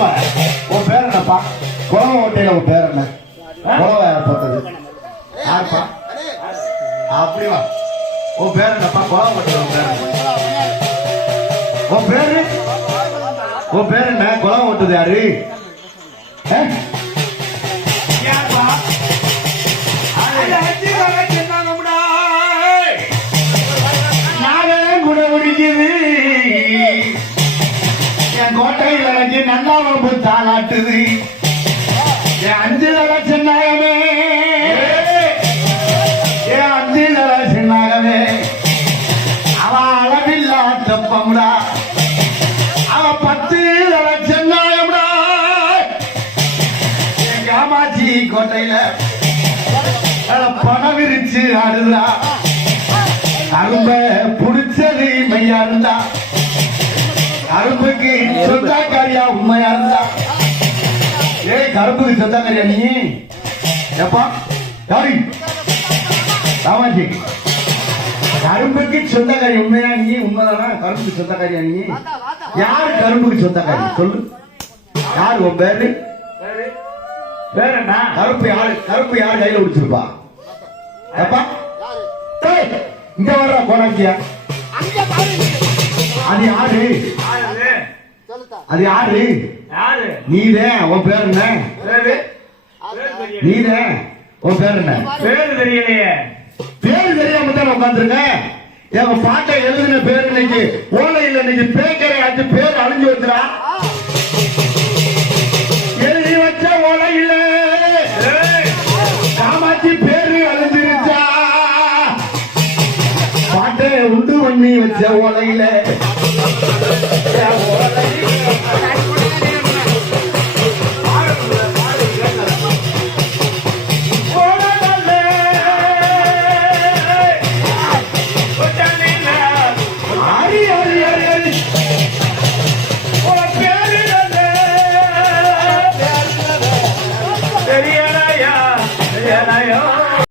ஆமா. உன் பேர் என்னப்பா? குளம் ஓட்டையில உன் பேர் என்ன? குளம் யார் பார்த்தது? யாருப்பா? அப்படிவா உன் பேர் என்னப்பா? குளம் ஓட்டையில உன் பேர் என்ன? உன் பேரு? உன் பேர் என்ன? குளம் ஓட்டுது யாரு? என் கோட்டையில் வந்து நல்லாவரம்பு தாளாட்டுது. என் அஞ்சு லட்சம் நாயமே என் அஞ்சு லட்சம் நாயமே அவ அளவில்லா தப்பம்டா. அவ பத்து லட்சம் நாயம்டா என் காமாட்சி கோட்டையில பணம் விரிச்சு ஆடுதா அரும்ப புடிச்சது மையா இருந்தா. கரும்புக்கு சொந்தக்காரியா உண்மையா இருந்தா? ஏய் கரும்புக்கு சொந்தக்காரியா நீ? எப்பா யாரி? ராமாஜி. கரும்புக்கு சொந்தக்காரி உண்மையா நீ? உண்மைதானா? கரும்புக்கு சொந்தக்காரியா நீ? யாரு கரும்புக்கு சொந்தக்காரி? சொல்லு. யாரு? உன் பேரு? பேரு? என்ன? கருப்பு யாரு? கருப்பு யாரு கையில பிடிச்சிருப்பா எப்பா இங்க வர்ற கோணாக்கியா. அது யாரு? யாரு? அது யாரு? யாரு? நீதான் உன் பேர் என்ன. நீதான் உன் பேர் என்ன? பேரு தெரியலையே. பேர் தெரியாம தான் உட்காந்துருக்க எங்க பாட்டை எழுதின பேர் இன்னைக்கு ஓலையில் இன்னைக்கு பேக்கரை ஆச்சு பேர் அழிஞ்சு வந்துடா எழுதி வச்ச ஓலையில காமாட்சி பேரு அழிஞ்சிருச்சா. பாட்டை உண்டு பண்ணி வச்ச ஓலையில Yeah, what